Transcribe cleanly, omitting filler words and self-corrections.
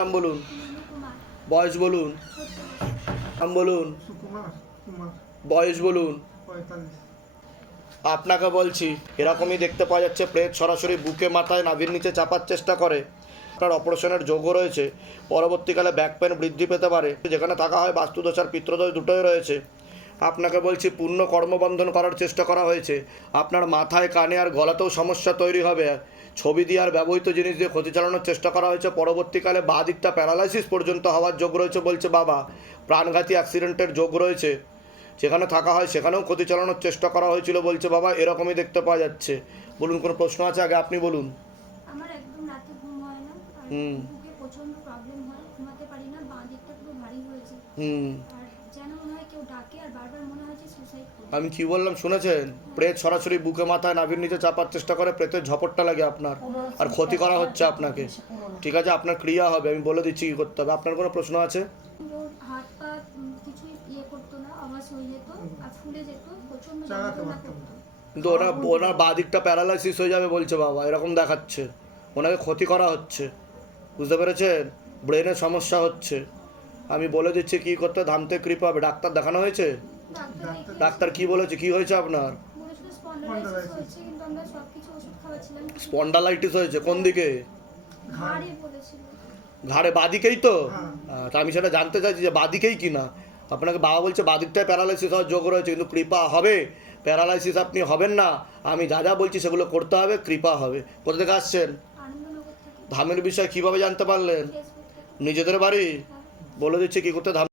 নাম বলুন, মিনু কুমার, বয়স বলুন, ছোট্ট নাম বলুন, সুকুমার কুমার, বয়স বলুন। 45। আপনাকে বলছি, এরকমই দেখতে পাওয়া যাচ্ছে প্রেত সরাসরি বুকে মাথায় নাভির নিচে চাপার চেষ্টা করে। আপনার অপারেশনের যোগও রয়েছে, পরবর্তীকালে ব্যাক পেন বৃদ্ধি পেতে পারে। যেখানে থাকা হয় বাস্তুদোষ আর পিত্রদোষ দুটোই রয়েছে। আপনাকে বলছি পূর্ণ কর্মবন্ধন করার চেষ্টা করা হয়েছে। আপনার মাথায়, কানে আর গলাতেও সমস্যা তৈরি হবে। ছবি দিয়ে আর ব্যবহৃত জিনিস দিয়ে ক্ষতি চালানোর চেষ্টা করা হয়েছে। পরবর্তীকালে বাঁ দিকটা প্যারালাইসিস পর্যন্ত হওয়ার যোগ রয়েছে বলছে বাবা। প্রাণঘাতী অ্যাক্সিডেন্টের যোগ রয়েছে। যেখানে থাকা হয় সেখানেও ক্ষতি চালানোর চেষ্টা করা হয়েছিল বলছে বাবা। এরকমই দেখতে পাওয়া যাচ্ছে। বলুন, কোনো প্রশ্ন আছে? আগে আপনি বলুন। আমার একদম রাতে ঘুম হয় না, আর হুম বুকে প্রচন্ড প্রবলেম হয়, ঘুমাতে পারি না, বাঁ দিকটা পুরো ভারী হয়েছে। হুম আর যেন মনে হয় কেউ ডাকে, আর বারবার মনে হয় যে সুসাইড করব। আমি কি বললাম শুনেছেন? প্রেত সরাসরি বুকে মাথায় নাভির নিচে চাপার চেষ্টা করে, প্রেতের ঝপটটা লাগে আপনার, আর ক্ষতি করা হচ্ছে আপনাকে। ঠিক আছে, আপনার ক্রিয়া হবে, আমি বলে দিচ্ছি কী করতে হবে। আপনার কোনো প্রশ্ন আছে? ওর হাত পা কিছুই করতো না, আওয়াজ হয়ে যেত আর ফুলে যেত, প্রচন্ড চালাতে যন্ত্রণা পারতাম করতো। না। কিন্তু ওনার বাঁ দিকটা প্যারালাইসিস হয়ে যাবে বলছে বাবা, এরকম দেখাচ্ছে। ওনাকে ক্ষতি করা হচ্ছে, বুঝতে পেরেছেন? ব্রেনের সমস্যা হচ্ছে। আমি বলে দিচ্ছি কী করতে, ধামতে কৃপা হবে। ডাক্তার দেখানো হয়েছে? ডাক্তার কি বলেছে, কি হয়েছে আপনার? বলেছিল স্পন্ডালাইটিস হয়েছে, কিন্তু আমরা সবকিছু ওষুধ খাওয়াচ্ছিলাম, স্পন্ডালাইটিস হয়েছে কোন দিকে? ঘাড়ে বলেছিল। ঘাড়ে বাদিকেই তো? হ্যাঁ। তা আমি সেটা জানতে চাইছি যে বাদিকেই কি না। আপনাকে বাবা বলছে বাদিকটায় প্যারালাইসিস হওয়ার যোগ রয়েছে, কিন্তু কৃপা হবে। প্যারালাইসিস আপনি হবেন না। আমি যা যা বলছি সেগুলো করতে হবে, কৃপা হবে। কোথা থেকে আসছেন? আনন্দনগর থেকে। ধামের বিষয় কিভাবে জানতে পারলেন? ফেসবুক থেকে। নিজেদের বাড়ি? হ্যাঁ। বলে দিচ্ছি কী করতে ধাম